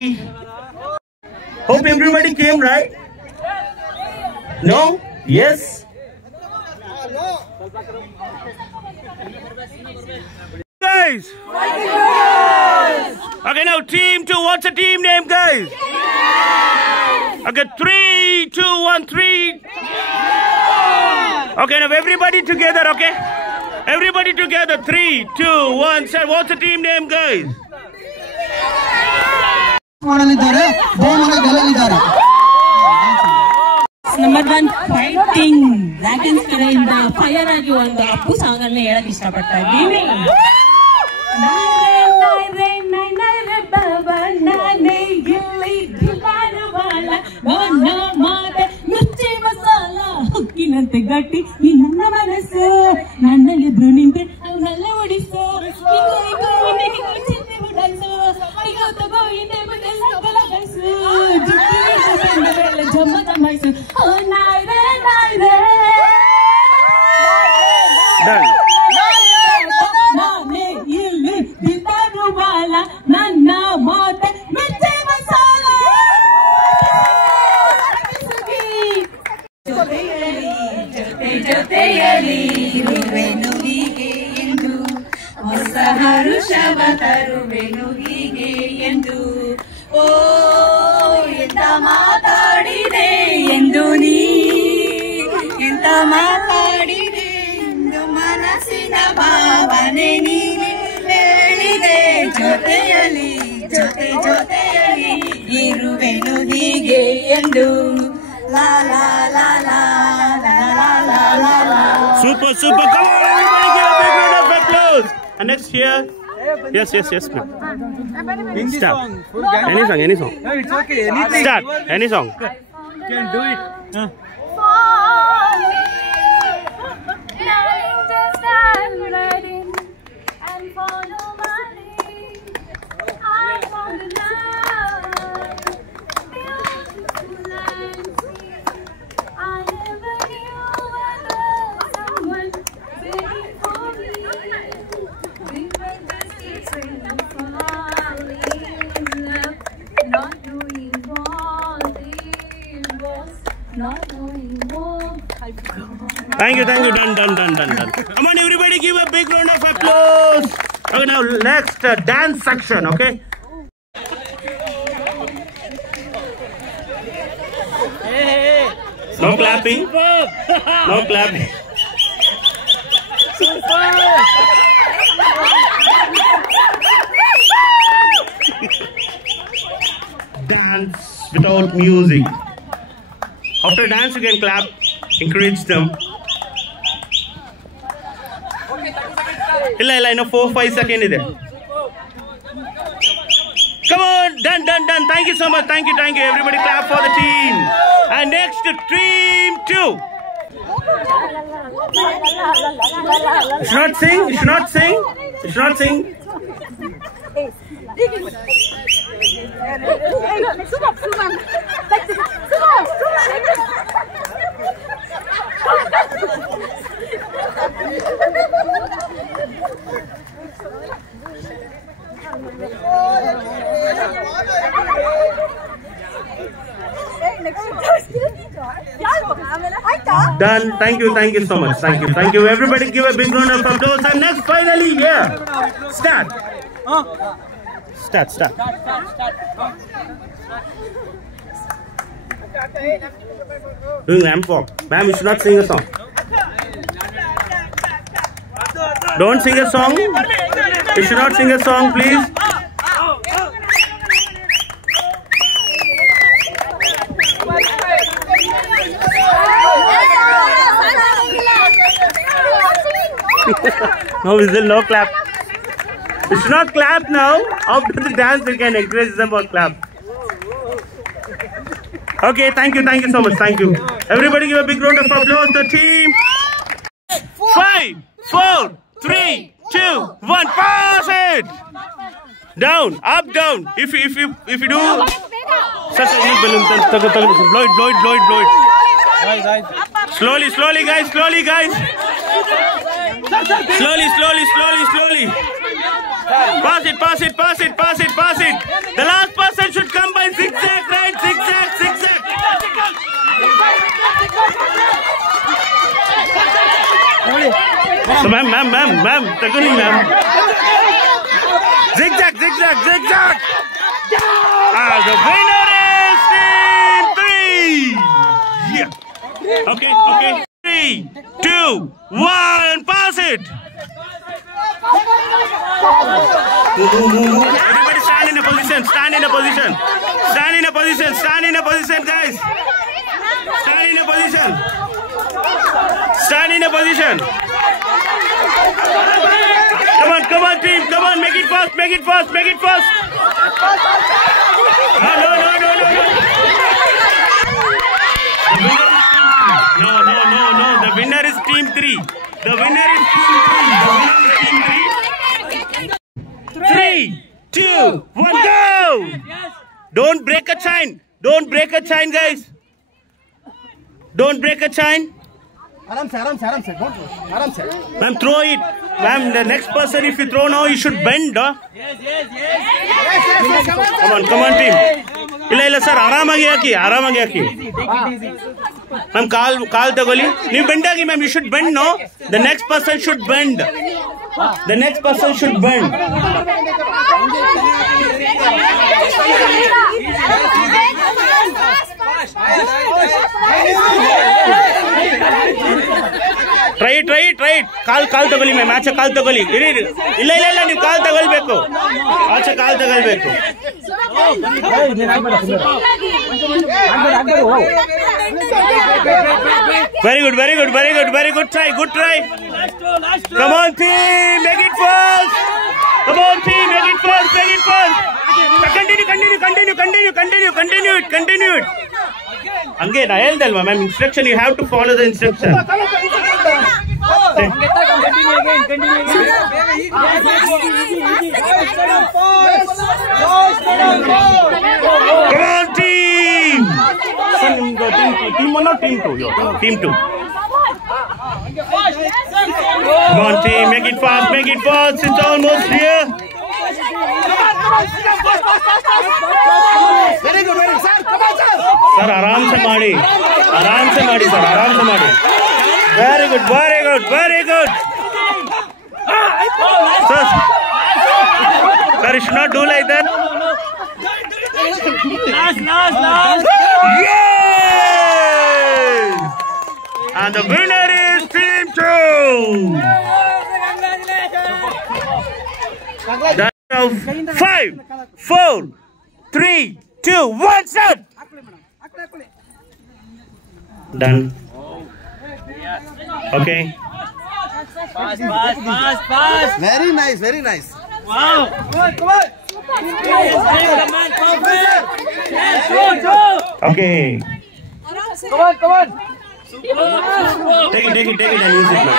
Hope everybody came, right? No? Yes? Guys! Okay, now team 2. What's the team name, guys? Okay, 3, 2, 1, 3. Okay, now everybody together, okay? Everybody together. 3, 2, 1, 7. What's the team name, guys? Number 1 fighting dragons ಕಡೆಯಿಂದ fire ಆಗಿ ಒಂದು Appu song ಅನ್ನು ಹೇಳಕ್ ಇಷ್ಟಪಡ್ತಾ ಇದ್ದೀನಿ. ಹುಕ್ಕಿನಂತೆ ಗಟ್ಟಿ ಈ ನನ್ನ ಮನಸ್ಸು ನನ್ನಲ್ಲಿಬ್ರು ನಿಂತೆ ಅವನ್ನೆಲ್ಲ ಓಡಿಸು ಜಮ್ಮ ಜಮಾಯಿಸು ನಾನೇ ಇಲ್ಲಿ ದಿಲ್ದಾರು ಬಾಲ ನನ್ನ ಮಾತೆ ಮಿರ್ಚಿ ಮಸಾಲ ಜೊತೆಯಲಿ ಇರುವೆನು ಹೀಗೆ ಎಂದು ಹೊಸ ಹರುಷವ ತರುವೆನು ಹೀಗೆ ಎಂದು ಓ ಎಂತ ಮಾತಾಡಿದೆ ಎಂದು ನೀ ಎಂತ ಮಾತಾಡಿದೆ ಎಂದು ಮನಸ್ಸಿನ ಭಾವನೆ ನೀನೆ ಹೇಳಿದೆ ಜೊತೆಯಲಿ ಜೊತೆಯಲಿ ಇರುವೆನು ಹೀಗೆ ಎಂದು ಲಾ ಲಾ ಲಾ ಲಾ Super, super. Come on, everybody give a big round of applause. And next here. Yes, ma'am. Start. Any song. No, it's okay. Anything. Start. Any song. You can do it. Thank you. Done. Come on, everybody, give a big round of applause. Okay, now next dance section. Okay. No clapping. No clapping. Dance without music. After dance, you can clap, encourage them. Illa, no 4-5 seconds ಇದೆ. Come on, done. Thank you so much. Thank you. Everybody clap for the team. And next, team 2. You should not sing. Done. Thank you so much. Thank you. Everybody give a big round of applause. And next, finally, here. Start. Doing lamp walk. Ma'am, you should not sing a song. Don't sing a song. You should not sing a song, please. No whistle, no clap. You should not clap now. After the dance, we can encourage them or clap. Okay, thank you so much. Thank you. Everybody give a big round of applause to team 5, 4, 3, 2, 1. Pass it. Down, up, down. If you do such a big balloon, then blow it. Slowly, guys. Slowly. Pass it. The last person should So ma'am, Takuni ma'am. Zigzag. The winner is team 3. Yeah. Okay. 3, 2, 1, pass it. Everybody stand in a position, guys. Stand in a position. Stand in a position. Come on team, come on, make it fast. No, the winner is team 3. The winner is team 3. 3, 2, 1, go! Don't break a chain, guys. Don't break a chain. Aram se. Ma'am, throw it. Ma'am, the next person, if you throw now, you should bend. Yes. Come on, team. ಇಲ್ಲ sir ಆರಾಮಾಗಿ ಹಾಕಿ ma'am ಕಾಲ್ ತಗೊಳ್ಳಿ ನೀವು bend ಆಗಿ ma'am you should bend no the next person should bend try ಕಾಲ್ ತಗೊಳ್ಳಿ ma'am ಆಚೆ ಕಾಲ್ ತಗೊಳ್ಳಿ ಇಲ್ಲ ನೀವು ಕಾಲ್ ತಗೊಳ್ಬೇಕು ಆಚೆ ಕಾಲ್ ತಗೊಳ್ಬೇಕು very good try come on team make it fast continue it ಹಂಗೆ ನಾ ಹೇಳ್ದಲ್ವಾ ma'am instruction you have to follow the instruction Team 1 or team 2? Team 2. Come on team, make it fast, it's almost here. Very good, sir. Come on, sir. Sir, आराम से मारी sir, आराम से मारी. Very good. Sir, you should not do like that. Last. Yes! And the winner is team 2. That's 5, 4, 3, 2, 1, set. Done. Okay. Fast. Very nice. Wow. Come on. Okay. Come on. Take it and use it now.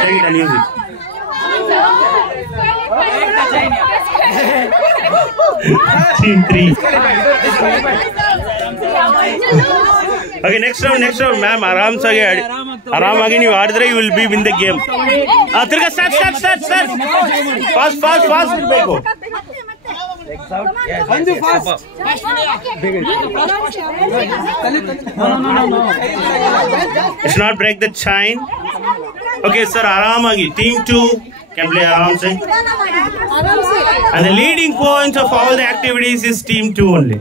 Team 3. Okay, next round, ma'am. ಆರಾಮಾಗಿ ನೀವು ಆಡಿದ್ರೆ you will be win the game. ತಿರ್ಗಾ start. Fast ಇರಬೇಕು. It's not break the chain. Okay, sir. आरामाಗಿ. Team 2 can play आराम से. And the leading points of all the activities is Team 2 only.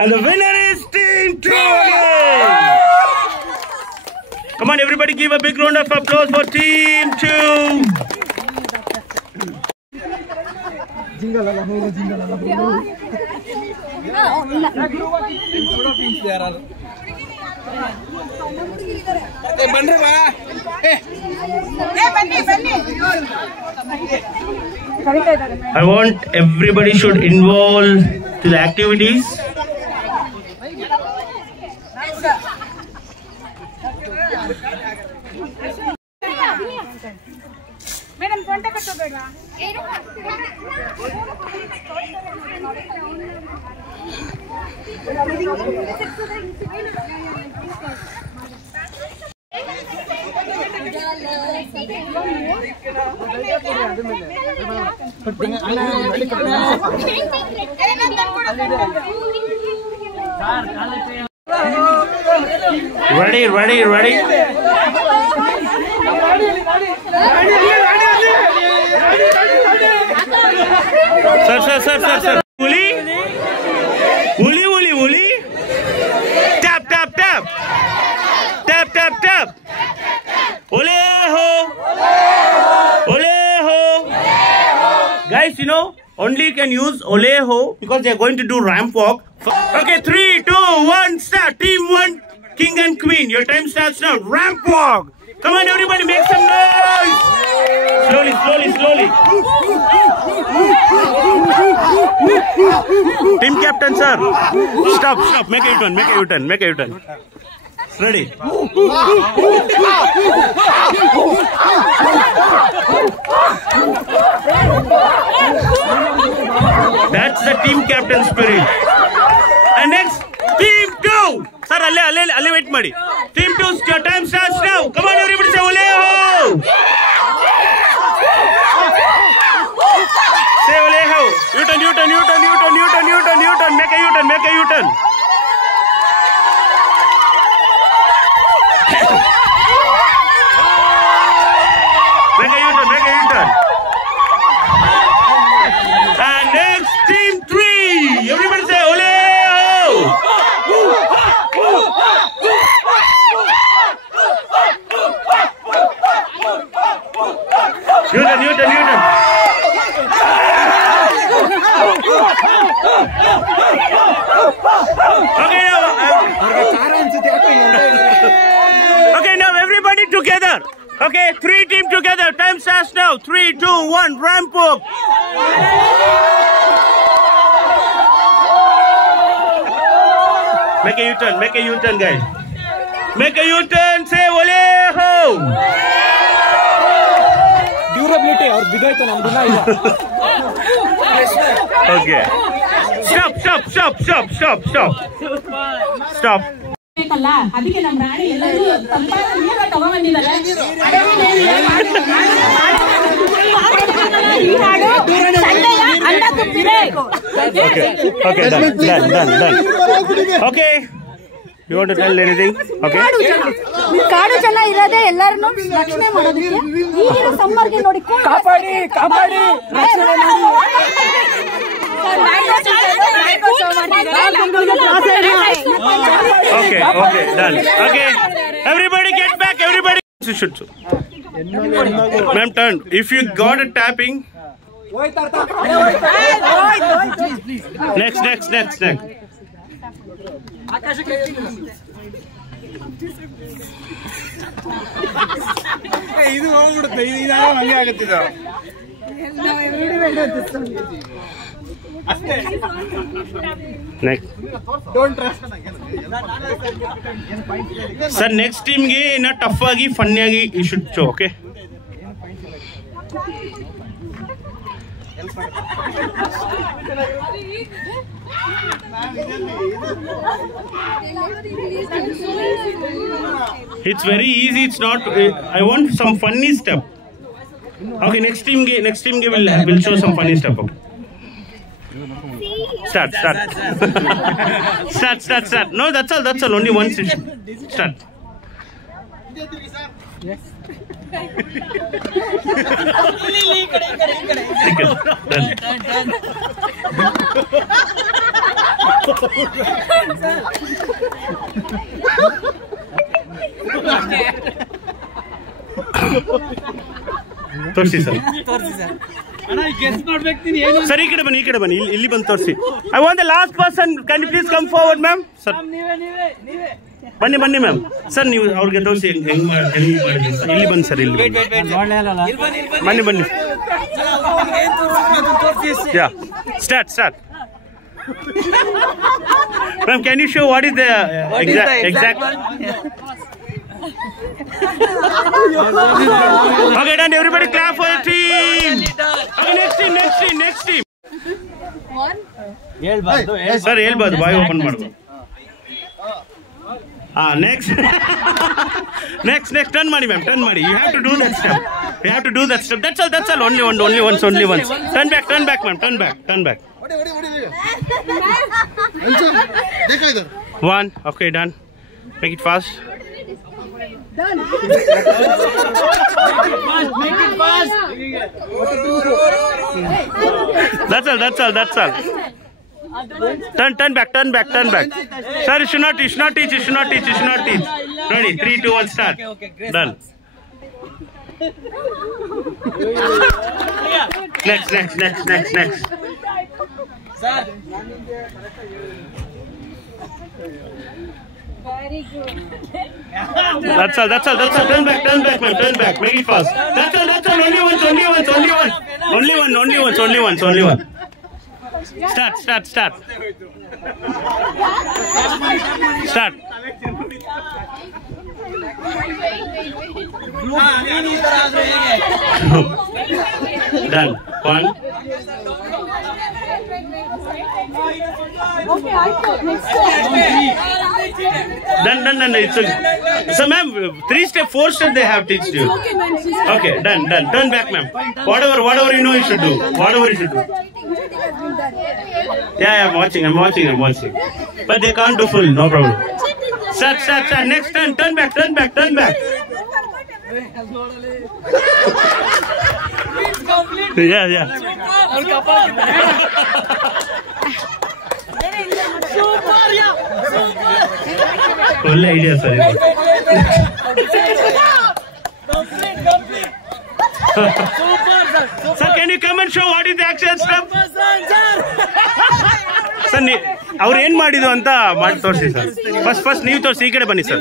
And the winner is Team 2. Come on, everybody, give a big round of applause for Team 2. I want everybody should involve to the activities. Madam, contact us. Ready. Sir. Uli. Tap. Oleho. Guys, you know, only you can use Oleho because they are going to do ramp walk. Okay, 3, 2, 1, start. Team 1, King and Queen. Your time starts now. Ramp walk. Come on, everybody, make some noise. Slowly. Team captain, sir. Stop. Make a U-turn. Ready. That's the team captain spirit. And next, team 2. Sir, wait, Madi. Team 2, your time starts now. Come on, everybody, say Oleho. Say Oleho. U-turn. Make a U-turn. Make a U-turn. And next, team 3. Everybody say Oleho. U-turn. Okay, now everybody together. Okay, 3 teams together. Time starts now. 3, 2, 1. Ramp up. Make a U-turn, guys. Make a U-turn. Say Oleho. Durability or bidaito namduna ida. Okay. Stop. ಬೇಕಲ್ಲ ಅದಕ್ಕೆ ನಮ್ಮ ರಾಣಿ ಎಲ್ಲರೂ ತಂಪಾದ ನೀರ ತಗೊಂಡ್ಬಂದಿದ್ದಾರೆ. Okay. You want to tell anything? Okay. ಕಾಡು ಜನ ಇರೋದೇ ಎಲ್ಲರನ್ನು ರಕ್ಷಣೆ ಮಾಡೋದಕ್ಕೆ. ಈಗಿನ ಸಮ್ಮರ್ಗೆ ನೋಡಿ ಕಾಪಾಡಿ Okay, done. Okay, everybody get back. Everybody should. Ma'am, turn. If you got a tapping. Next. ಇದು ಹೋಗ್ಬಿಡುತ್ತೆ. ಇದಾಗ ಹಂಗೆ ಆಗುತ್ತಿದೆ. Next. Don't trust. Sir, next team ge na tough agi funny agi you should show, okay? It's very easy. It's not. I want some funny stuff. Okay, next team will show some funny stuff. Okay. Start. Start. No, that's all. Only one session. Start. Yes. Done. ತೋರಿಸಿ sir. Sir ಈ ಕಡೆ ಬನ್ನಿ ಇಲ್ಲಿ ಬಂದು ತೋರಿಸಿ. I want the last person. Can you please come forward ma'am? Sir ಬನ್ನಿ ma'am. Sir ನೀವು ಅವ್ರಿಗೆ ತೋರಿಸಿ ಹೆಂಗ್ ಇಲ್ಲಿ ಬನ್ನಿ ಸರ್. ಇಲ್ಲಿ ಬನ್ನಿ. Yeah start. Ma'am, can you show what is the exact? Okay, done. Everybody clap for the team. Okay, next team. Sir, ಹೇಳ್ಬಾರ್ದು. ಬಾಯ್ ಓಪನ್ ಮಾಡ್ಬೋದು. Next. next. Turn money, ma'am. Turn money. You have to do that step. You have to do that step. That's all. Only once. Turn back, ma'am. Turn back. One. Okay, done. Make it fast. Done. Make it fast. That's all. Turn back. Sir, you should not teach. Ready? 3, 2, 1, start. Okay, great. Done. Next. Sir. Very good. That's all. Turn back, ma'am. Turn back. Make it fast. That's all. Only once. Start. Start. Done. 1. Okay, I thought next Done. It's okay. So, ma'am, 3 step, 4 step they have teach you. okay, ma'am. Okay, done. Turn back, ma'am. Whatever you know you should do. Yeah, I'm watching. But they can't do full, no problem. Start. Next turn back. Yeah. Full idea, sir. Sir, can you come and show what is the action step? Sir, ಅವ್ರು ಏನ್ ಮಾಡಿದ್ರು ಅಂತ ಮಾಡಿ ತೋರಿಸಿ sir. First ನೀವು ತೋರಿಸಿ, ಈ ಕಡೆ ಬನ್ನಿ sir.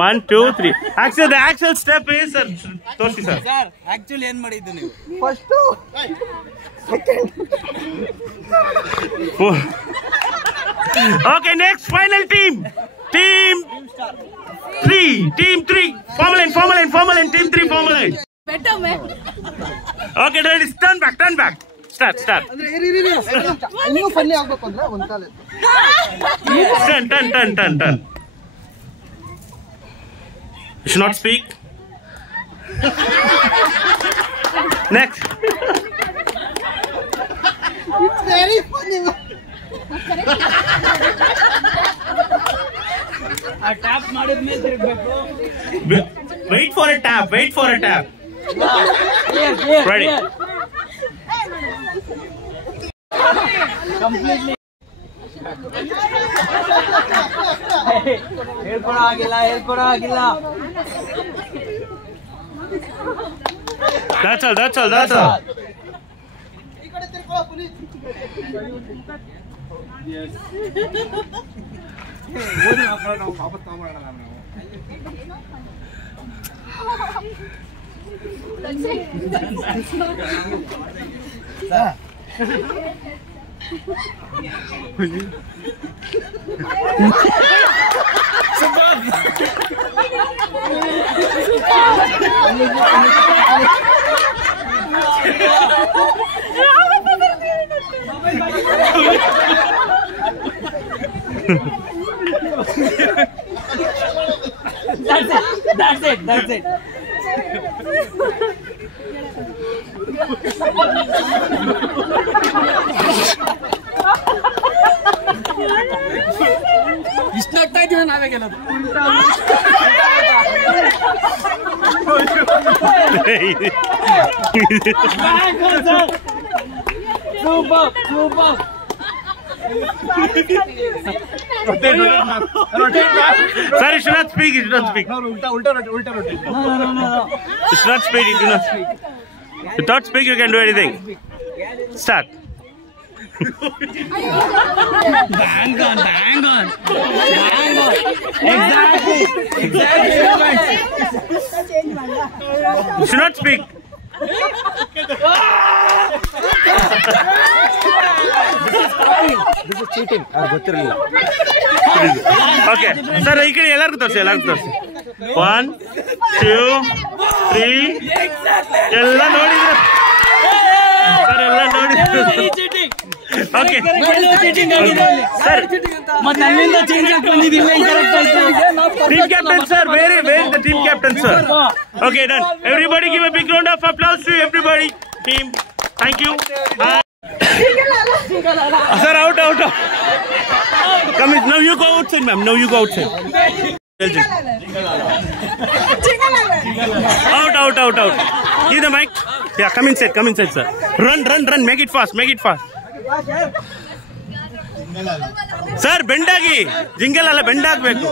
1, 2, 3. Actually the actual step is sir ತೋರಿಸಿ ಸರ್. ಸರ್ ಆಕ್ಚುಲಿ ಏನ್ ಮಾಡಿದ್ದು ನೀವು? Okay, next final team. Team 3. Form line. Team 3 form line. Better, man. Okay, ready. Turn back. Start. ನೀವು ಫನ್ನಿ ಆಗ್ಬೇಕು ಅಂದ್ರೆ ಒಂದ್ ಕಾಲ Turn. You should not speak. Next. It's very funny. ಆ ಟ್ಯಾಪ್ ಮಾಡಿದ್ಮೇಲೆ ತಿರುಗಬೇಕು. Wait for a tap. Ready. Completely ಹೇಳ್ಕೊಡೋ ಆಗಿಲ್ಲ. That's all. ಈ ಕಡೆ ತಿರ್ಕೊಳ್ಳೋ ಪುನೀತ್. ಓದಿ ನಾವು ವಾಪಸ್ ತಗೊಂಡ್ಬರೋಣ ನಾವು. That's it. ಇಷ್ಟ ಆಗ್ತಾ ಇದೀವಿ ನಾವೇ ಗೆಲ್ಲೋದು. Super. Sir, you should not speak. ಉಲ್ಟಾ rotate. No. You should not speak. You do not speak. Without speak, you can do anything. Start. Bang on. Exactly. You should not speak. This is cheating. ಗೊತ್ತಿರಲಿಲ್ಲ. Okay. Sir, ಈ ಕಡೆ ಎಲ್ಲರಿಗೂ ತೋರಿಸಿ. 1, 2, 3. ಎಲ್ಲ ನೋಡಿದ್ರು. Sir ಎಲ್ಲ ನೋಡಿದ್ರು. Okay. ಸರ್ ಮತ್ತೆ ಅಲ್ಲಿಂದ ಚೇಂಜ್ ಆಗಿ ಬಂದಿದ್ದೀವಿ. Team captain, sir. Where is the team captain, sir? Okay, done. Everybody give a big round of applause to everybody. Team. Thank you. Sir, out. Come in. Now you go outside, ma'am. Now you go outside. Out. Give the mic. Yeah, come inside, sir. Run. Make it fast. Sir, ಬೆಂಡಾಗಿ jingle ಅಲ್ಲ ಬೆಂಡಾಗಬೇಕು.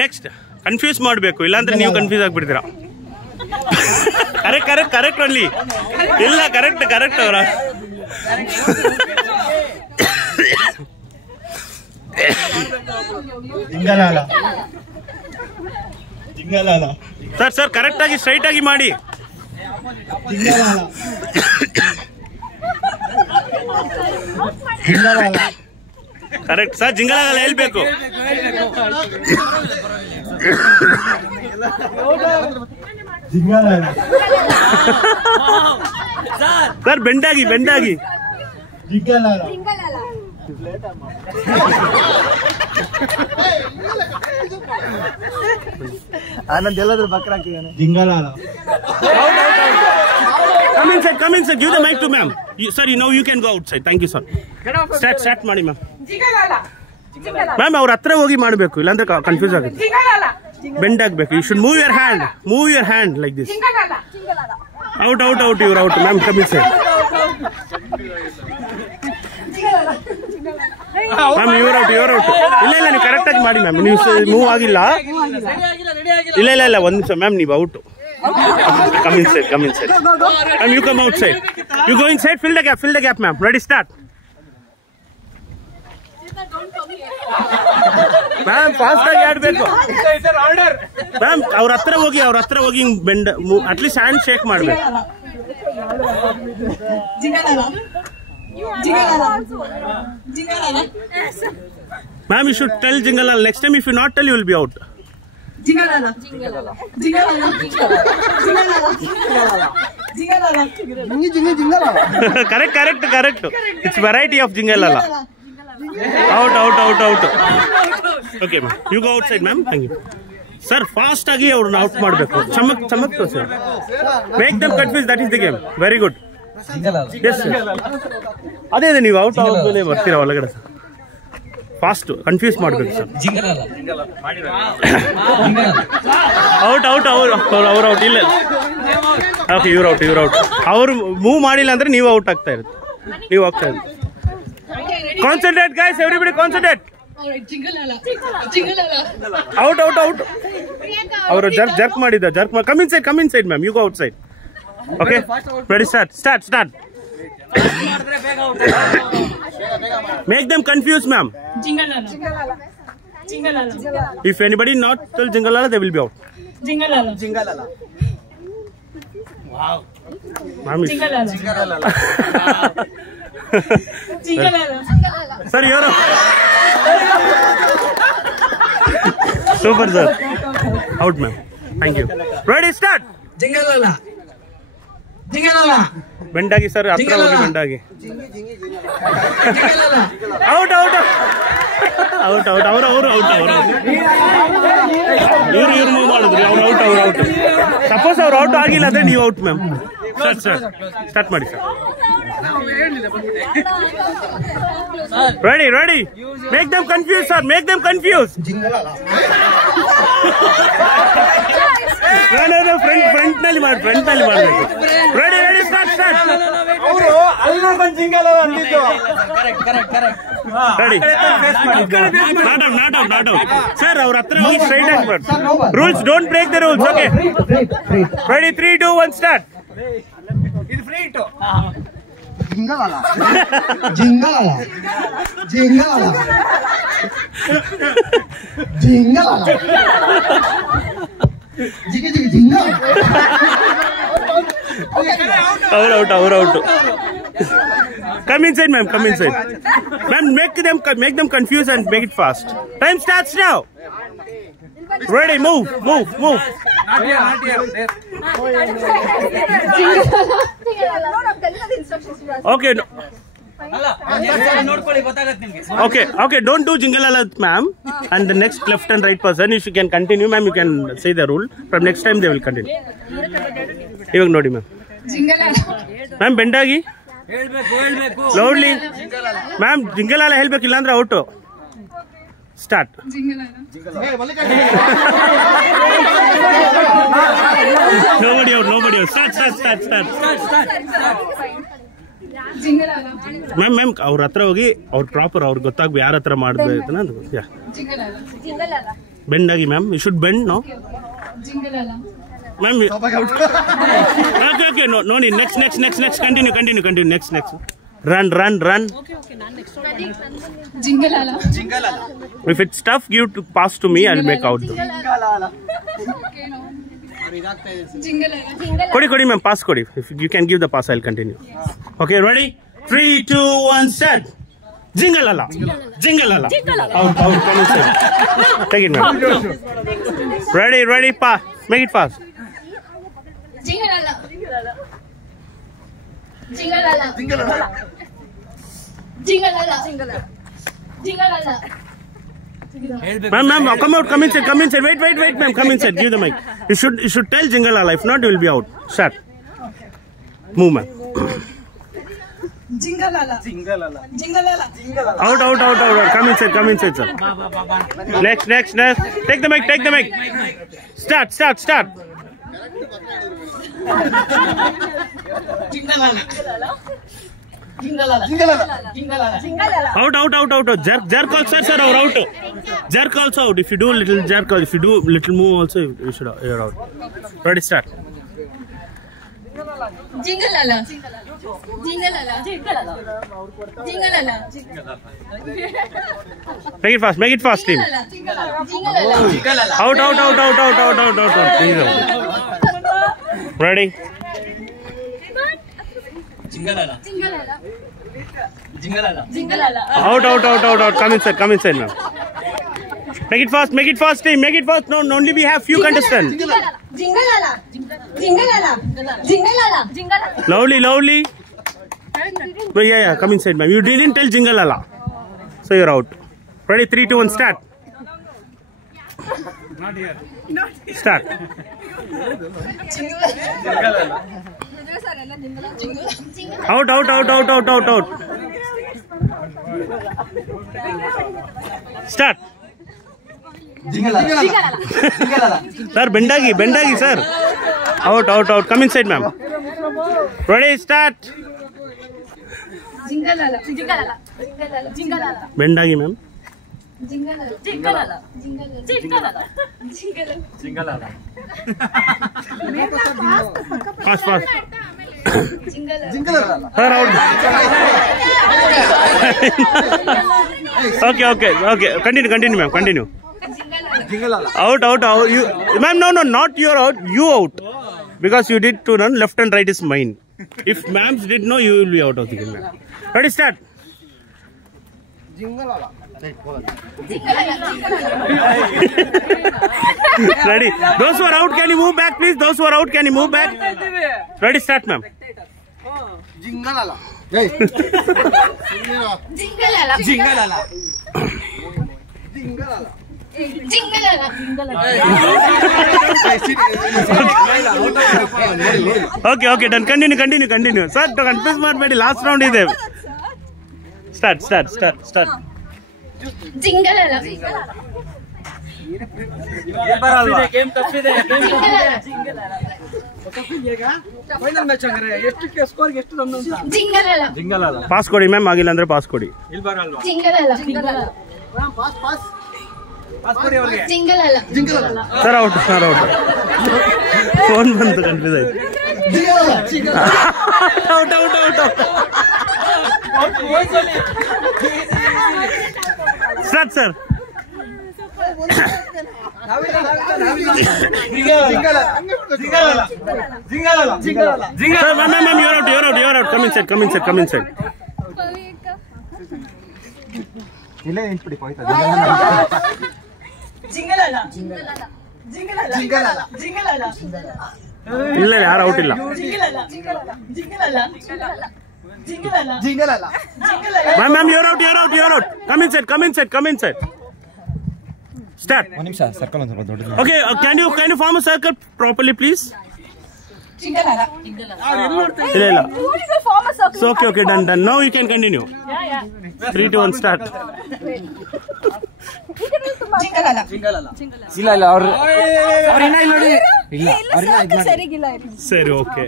Next confuse ಮಾಡಬೇಕು, ಇಲ್ಲಾಂದ್ರೆ ನೀವು confuse ಆಗ್ಬಿಡ್ತೀರಾ. Correct ಅಲ್ಲಿ ಇಲ್ಲ, correct ಅವರ. Sir correct ಆಗಿ ಸ್ಟ್ರೈಟ್ ಆಗಿ ಮಾಡಿ. ಕರೆಕ್ಟ್ ಸರ್, ಜಿಂಗಲಾಗಲ್ಲ ಹೇಳ್ಬೇಕು. ಸರ್ ಬೆಂಡಾಗಿ ಆನಂದ್ ಎಲ್ಲಾದ್ರೂ ಬಕ್ರ ಹಾಕಿದಾನೆ. ಜಿಂಗಲಾಲ. Come inside. Give the mic to ma'am. Sir, you can go outside. Thank you, sir. Start ಮಾಡಿ ma'am. ಮ್ಯಾಮ್ ಅವ್ರ ಹತ್ರ ಹೋಗಿ ಮಾಡಬೇಕು, ಇಲ್ಲಾಂದ್ರೆ ಕನ್ಫ್ಯೂಸ್ ಆಗುತ್ತೆ. ಬೆಂಡ್ ಆಗ್ಬೇಕು. You should move your hand like this. Out ಇವ್ರು out. Ma'am come inside. Ma'am ಇವ್ರ ಔಟ್. ಇಲ್ಲ ನೀವು ಕರೆಕ್ಟ್ ಆಗಿ ಮಾಡಿ ಮ್ಯಾಮ್. ನೀವು ಮೂವ್ ಆಗಿಲ್ಲ. ಇಲ್ಲ ಒಂದ್ ನಿಮಿಷ ಮ್ಯಾಮ್, ನೀವು out. Come inside. And you come outside. You go inside, fill the gap ma'am. Ready, start. Ma'am, fast ಆಗಿ ಆಡಬೇಕು. ಮ್ಯಾಮ್ ಅವ್ರ ಹತ್ರ ಹೋಗಿ ಬೆಂಡ್, ಅಟ್ಲೀಸ್ಟ್ ಹ್ಯಾಂಡ್ ಶೇಕ್ ಮಾಡಬೇಕು. Ma'am, you should tell Jingalal. Next time if you not tell, you will be out. Jingalala. Correct. It's variety of Jingalala. Out. Okay, ma'am. You go outside, ma'am. Thank you. Sir, fast agi avrna out ಮಾಡಬೇಕು. ಚಮಕ್ sir. Make them confused. That is the game. Very good. Yes, sir. ಅದೇ ನೀವು out ಆದ್ಮೇಲೆ ಬರ್ತೀರಾ ಒಳಗಡೆ sir. Fast confuse ಮಾಡಬೇಕು sir. Out ಅವ್ರು out ಇಲ್ಲ. Okay, ಇವ್ರು ಔಟ್. ಅವ್ರು ಮೂವ್ ಮಾಡಿಲ್ಲ ಅಂದ್ರೆ ನೀವು ಔಟ್ ಆಗ್ತಾ ಇರುತ್ತೆ. ನೀವು ಹೋಗ್ತಾ ಇರುತ್ತೆ. Concentrate guys, everybody concentrate. Out ಅವರು ಜರ್ಕ್ ಮಾಡಿದ್ದ. Come inside ma'am. You go outside. Okay, ready, start. Make them confused, ma'am. Jingalala. If anybody not tell Jingalala, they will be out. Jingalala. Wow. Ma'am, Jingalala. Sir, you're super, sir. Out, ma'am. Thank you. Ready, start. Jingalala. ಬೆಂಡಾಗಿ sir, ಹತ್ರ ಹೋಗಿ ಬೆಂಡಾಗಿ. Out ಅವರು ಇವ್ರು move ಮಾಡಿದ್ರಿ. ಅವ್ರು out. Suppose ಅವ್ರು out ಆಗಿಲ್ಲ ಅಂದ್ರೆ ನೀವು ಔಟ್ ಮ್ಯಾಮ್. ಸರ್ ಸ್ಟಾರ್ಟ್ ಮಾಡಿ sir. Ready. Make them confuse sir. Front ನಲ್ಲಿ ಮಾಡಬೇಕು. Ready, start. Not out sir. ಅವ್ರ ಹತ್ರ ಹೋಗಿ ಸ್ಟ್ರೈಟ್ ಆಗಿ ಮಾಡಿ. Rules, don't break the rules. Okay, ready, 3, 2, 1 start. ಇದು ಫ್ರೀ ಇಟ್ಟು. Jingalala. ಅವ್ರು out. Come inside, ma'am. Ma'am, make them confused and make it fast. Time starts now. Ready, move. Not here. Okay. Okay, don't do Jingalala, ma'am. And the next left and right person, if you can continue, ma'am, you can say the rule. From next time they will continue. Iವಾಗ ನೋಡಿ ma'am. Ma'am, ಬೆಂಡಾಗಿ loudly ma'am ಜಿಂಗಲಾಲ ಹೇಳ್ಬೇಕಿಲ್ಲ ಅಂದ್ರೆ out. Start. Nobody out. Start. Ma'am ಅವ್ರ ಹತ್ರ ಹೋಗಿ ಅವ್ರ proper ಅವ್ರಿಗೆ ಗೊತ್ತಾಗ ಯಾರ ಹತ್ರ ಮಾಡಬೇಕು ಬೆಂಡಾಗಿ ma'am. You should bend no ma'am. Okay no need. Next continue. Next run. Jingalala. If it's tough, give to pass to me. I'll make out. Kodi ma'am, pass kodi. If you can give the pass, I'll continue. Okay, ready? 3, 2, 1, start. Jingalala. Out. Come inside. Take it, ma'am. Ready, pass. Make it fast. Jingalala. Ma'am, come out, come inside. Wait, ma'am, come inside. Give the mic. You should tell Jingalala. If not, you will be out. Start. Move, ma'am. Jingalala. Out. Come inside, sir. Next. Take the mic. Start. Out. Jerk also, sir, or out. Jerk also out. If you do little jerk, or if you do little move also, you should you're out. Ready, start. Jingalala. Make it fast, team. Out. Ready. Jingalala. Out. Come inside, ma'am. Make it fast, team. Make it fast. No, only we have few contestants. Jingalala. Lovely. Well, yeah. Come inside, ma'am. You didn't tell Jingalala, so you're out. Ready? 3, 2, 1, start. Not here. Start. Out. Start. Sir, Bendagi, sir. Out. Come inside, ma'am. Ready, start. Jingalala. Bendagi, ma'am. Jingalala. Fast. Jingalala. Sir, out. Okay. Continue, ma'am. Continue. Out. You, ma'am, no, not you're out. You out. Because you did to run left and right is mine. If ma'ams did know, you will be out of the game, ma'am. Ready, start. Ready. Those who are out, can you move back, please? Ready, start, ma'am. Jingalala. Okay, done. Continue. Sir, to confuse ಮಾಡಬೇಡಿ, last round ಇದೆ. Start. Jingalala. Game ತಪ್ಪಿದೆ. Jingalala. Pass ಕೊಡಿ ma'am, ಆಗಿಲ್ಲ ಅಂದ್ರೆ pass ಕೊಡಿ. Jingalala. Sir out. Phone ಬಂತು, confuse ಆಯ್ತು. Out. Start, sir. Sir, ma'am, you're out. Come inside. ಇಲ್ಲೇ ನಿಂತ್ಬಿಡಿ, ಹೋಯ್ತಾ? ಇಲ್ಲ, ಯಾರು ಔಟ್ ಇಲ್ಲ. ಜಿಂಗಲಲ್ಲ. Ma'am, you're out. Come inside. Start. ಒಂದು ನಿಮಿಷ ಸರ್ಕಲ್ ಒಂದು ಸ್ವಲ್ಪ ದೊಡ್ಡದು. Okay, can you form a circle properly, please? ಇಲ್ಲ. So okay, done. Now you can continue. 3, 2, 1, start. ಇಲ್ಲ ಅವ್ರು ಸರಿ, ಓಕೆ.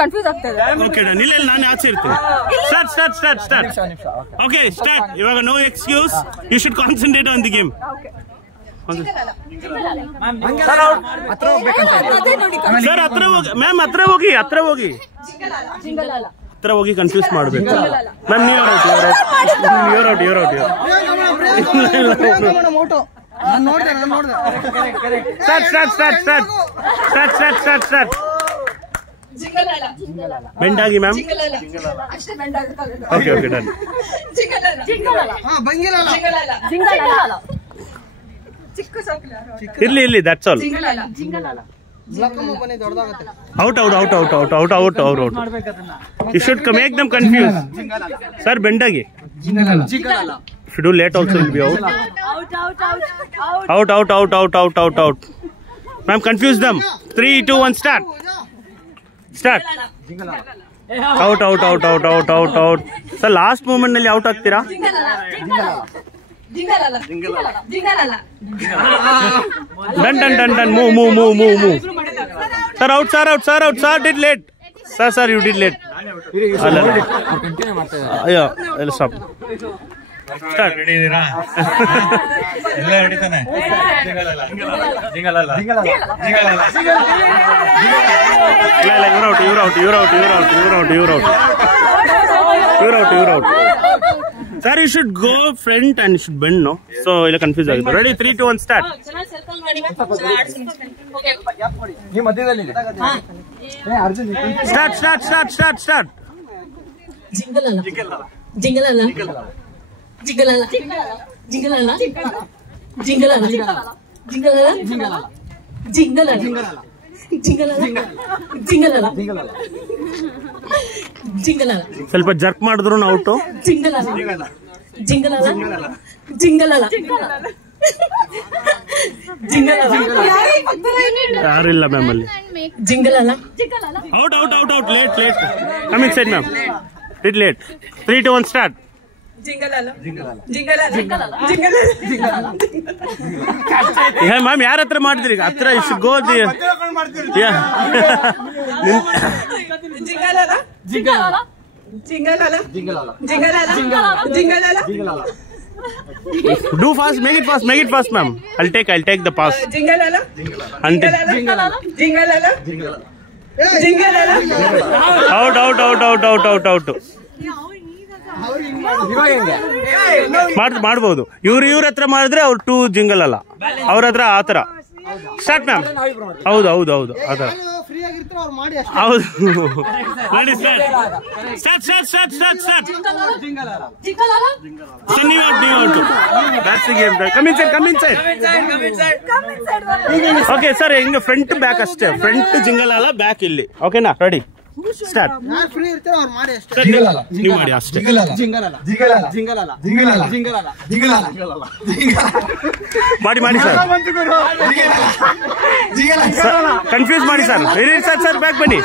ಕನ್ಫ್ಯೂಸ್ ಆಗ್ತದೆ. Okay done. ಇಲ್ಲ ನಾನು ಆಚೆ ಇರ್ತೀನಿ. ಸ್ಟಾರ್ಟ್. Okay start. ಇವಾಗ no excuse, you should concentrate on the game. Sir ಹತ್ರ ಹೋಗಿ ಮ್ಯಾಮ್, ಹತ್ರ ಹೋಗಿ ಕನ್ಫ್ಯೂಸ್ ಮಾಡಬೇಕು. Ma'am you're out. ಸ್ಟಾರ್ಟ್. ಬೆಂಡಾಗಿ ಮ್ಯಾಮ್. Okay done. ಇರ್ಲಿ, that's all. Out. You should make them confused. Sir, ಬೆಂಡಾಗಿ. If you do late also will be out. Out. Ma'am, confuse them. 3, 2, 1, start. Out. Sir, last moment ನಲ್ಲಿ out ಆಗ್ತೀರಾ? Done. Move. Sir, out. Sir, did late. Sir, you did late. Yeah, stop. Start. Ready ಇದೀರಾ? ಎಲ್ಲ ready ತಾನೆ? ಜಿಂಗಲಲ್ಲ. ಇಲ್ಲ, you're out. Sir, you should go front and you should bend, no? So, you're confused. Ready? 3, 2, 1, start. ನೀವು ಮಧ್ಯದಲ್ಲಿ Start. ಜಿಂಗಲಲ್ಲ. ಸ್ವಲ್ಪ jerk ಮಾಡಿದ್ರು out. ಯಾರಿಲ್ಲ ma'am ಅಲ್ಲಿ. Out. Late. Coming side ma'am. Did late. 3, 2, 1, start. Ma'am ಯಾರ ಹತ್ರ ಮಾಡಿದ್ರಿ? ಹತ್ರ ಇಷ್ಟು ಗೋದಿ. Do fast, make it fast, ma'am. I'll take the pass. Out. ಮಾಡ್ಬೋದು. ಇವ್ರ ಹತ್ರ ಮಾಡಿದ್ರೆ ಅವ್ರು 2 ಜಿಂಗಲ್ ಅಲ್ಲ, ಅವ್ರ ಹತ್ರ ಆತರ. Start ma'am. ಹೌದು ಆತರ. ಹೌದು. Come inside. ಓಕೆ ಸರ್, ಹಿಂಗ ಫ್ರಂಟ್ ಬ್ಯಾಕ್ ಅಷ್ಟೇ. ಫ್ರಂಟ್ ಜಿಂಗಲ್ ಅಲ್ಲ, ಬ್ಯಾಕ್ ಇಲ್ಲಿ. ಓಕೆನಾ? Ready, start. ನೀವು ಮಾಡಿ ಅಷ್ಟೇ. ಮಾಡಿ ಸರ್. ಕನ್ಫ್ಯೂಸ್ ಮಾಡಿ ಸರ್. ಸರ್ ಬ್ಯಾಕ್ ಬನ್ನಿ.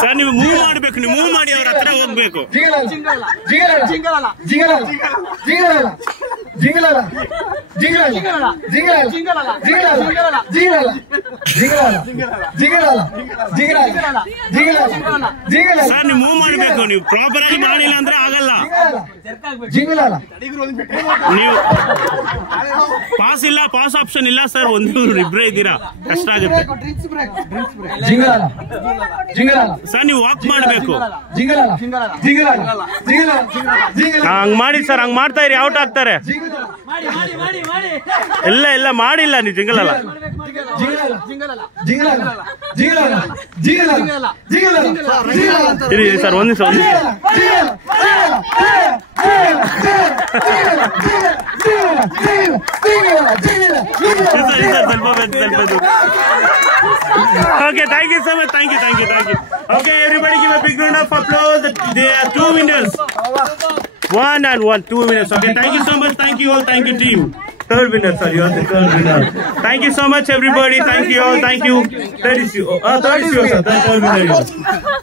ಸರ್ ನೀವು ಮೂವ್ ಮಾಡ್ಬೇಕು. ನೀವು ಮೂವ್ ಮಾಡಿ ಅವ್ರ ಹತ್ರ ಹೋಗ್ಬೇಕು. ಸರ್ ನೀವು ಮೂವ್ ಮಾಡ್ಬೇಕು. ನೀವು ಪ್ರಾಪರ್ ಆಗಿ ಮಾಡಿಲ್ಲ ಅಂದ್ರೆ ಆಗಲ್ಲ. ನೀವು ಪಾಸ್ ಆಪ್ಷನ್ ಇಲ್ಲ ಸರ್. ಇಬ್ಬರೇ ಇದ್ದೀರಾ, ಕಷ್ಟ ಆಗುತ್ತೆ ಸರ್. ನೀವು ವಾಕ್ ಮಾಡಬೇಕು. ಹಂಗ್ ಮಾಡಿ ಸರ್, ಹಂಗ್ ಮಾಡ್ತಾ ಇರಿ, ಔಟ್ ಆಗ್ತಾರೆ. ಇಲ್ಲ ಮಾಡಿಲ್ಲ ನೀವು. ಜಿಂಗಲಲ್ಲ. ಇರಿ ಸರ್, ಒಂದ್ ನಿಮಿಷ. Okay, thank you so much. Thank you. Okay, everybody give a big round of applause. There are 2 winners. 1 and 1, 2 winners. Okay, thank you so much. Thank you all. Thank you, team. Third winner, sorry, you're the third winner. Thank you so much, everybody. Thank you all. Thank you. Third is you. Third is yours, sir. Third winner.